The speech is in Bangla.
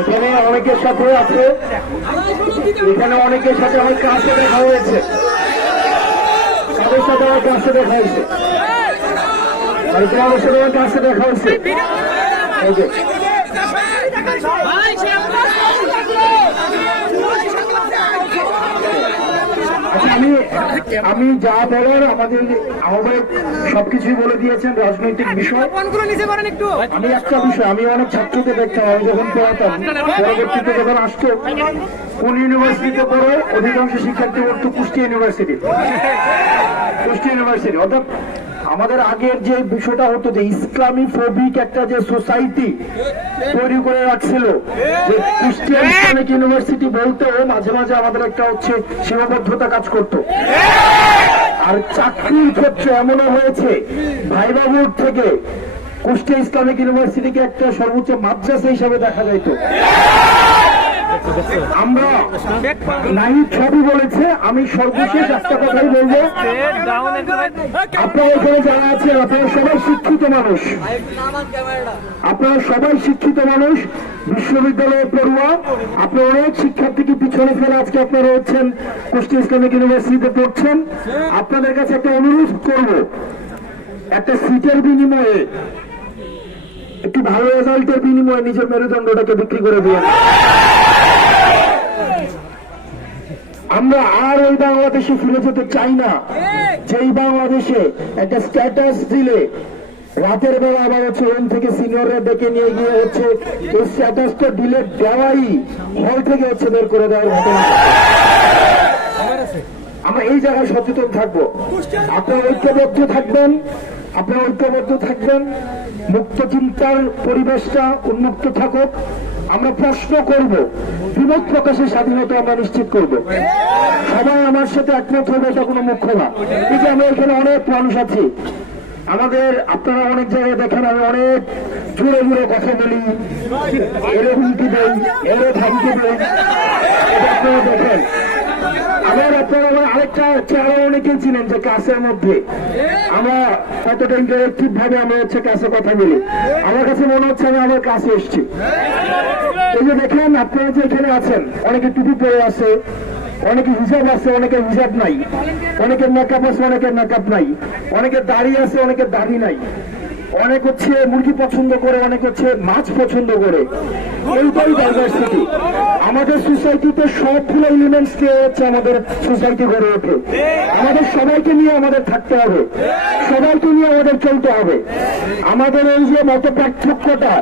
এখানে অনেকের সাথে আছে। এখানে অনেকের সাথে আমার কাছে দেখা হয়েছে। তাদের সাথে আমার কাছে দেখা হয়েছে। আর সাথে আমার কাছে দেখা হয়েছে এই যে আচ্ছা, আমি আমি যা বলার আমাদের আহ্বায়ক সবকিছুই বলে দিয়েছেন রাজনৈতিক বিষয়। আমি একটা বিষয় আমি অনেক ছাত্রকে দেখতাম আমি যখন পড়াতাম পরবর্তীতে যখন আসতো কোন ইউনিভার্সিটিতে পড়ে অধিকাংশ শিক্ষার্থী পড়তো কুষ্টি ইউনিভার্সিটি। কুষ্টি ইউনিভার্সিটি অর্থাৎ আমাদের আগের যে বিষয়টা হতো যে ইসলামী ফোবিক একটা যে সোসাইটি তৈরি করে রাখছিল, যে কুষ্টিয়া ইসলামিক ইউনিভার্সিটি বলতেও মাঝে মাঝে আমাদের একটা হচ্ছে সীমাবদ্ধতা কাজ করতো। আর চাকরির ক্ষেত্রে এমনও হয়েছে, ভাইবাবুর থেকে কুষ্টিয়া ইসলামিক ইউনিভার্সিটিকে একটা সর্বোচ্চ মাদ্রাসা হিসাবে দেখা যাইতো। আমরা নাহিদ সবই বলেছে, আমি সর্বশেষ একটা কথাই বলব। আপনারা এখানে যারা আছেন, আপনারা সবাই শিক্ষিত মানুষ। আপনারা সবাই শিক্ষিত মানুষ। বিশ্ববিদ্যালয়ে পড়ুয়া অনেক শিক্ষার্থীকে পিছনে ফেলে আজকে আপনারা হচ্ছেন কুষ্টি ইসলামিক ইউনিভার্সিটিতে পড়ছেন। আপনাদের কাছে একটা অনুরোধ করব, একটা সিটের বিনিময়ে, একটু ভালো রেজাল্টের বিনিময়ে নিজের মেরুদণ্ডটাকে বিক্রি করে দিয়ে আমরা আর ওই বাংলাদেশে ফিরে যেতে চাই না। যেই বাংলাদেশে একটা স্ট্যাটাস দিলে রাতের বেলা আবার হচ্ছে রুম থেকে সিনিয়ররা ডেকে নিয়ে গিয়ে হচ্ছে এই স্ট্যাটাসটা দিলে দেওয়াই হল থেকে হচ্ছে বের করে দেওয়ার ঘটনা আমরা এই জায়গায় সচেতন থাকব। আপনারা ঐক্যবদ্ধ থাকবেন আপনারা ঐক্যবদ্ধ থাকবেন মুক্ত চিন্তার পরিবেশটা উন্মুক্ত থাকুক। আমরা প্রশ্ন করব, বিমত প্রকাশের স্বাধীনতা আমরা নিশ্চিত করব। সবাই আমার সাথে একমত হবে, এটা কোনো মুখ্য না। যে আমরা এখানে অনেক মানুষ আছি, আমাদের আপনারা অনেক জায়গায় দেখেন, আমি অনেক জোরে জোরে কথা বলি। এরে হুমকি দেই এরে ধমকি দেই এটা আপনারা দেখেন। আপনারা আমার কাছে মনে হচ্ছে আমি আমার এই যে আপনারা যে এখানে আছেন, অনেকে টুপি পরে আছে, অনেকে হিসাব আছে অনেকের হিসাব নাই। অনেকের মেকআপ আছে, অনেকের মেকআপ নাই। অনেকের দাড়ি আছে, অনেকের দাড়ি নাই। অনেক হচ্ছে মুরগি পছন্দ করে, অনেক হচ্ছে মাছ পছন্দ করে। এইটাই ডাইভার্সিটি আমাদের সোসাইটিতে সবগুলো এলিমেন্টসকে হচ্ছে আমাদের সোসাইটি গড়ে ওঠে। আমাদের সবাইকে নিয়ে আমাদের থাকতে হবে। সবাইকে নিয়ে আমাদের চলতে হবে। আমাদের এই যে মত পার্থক্যটা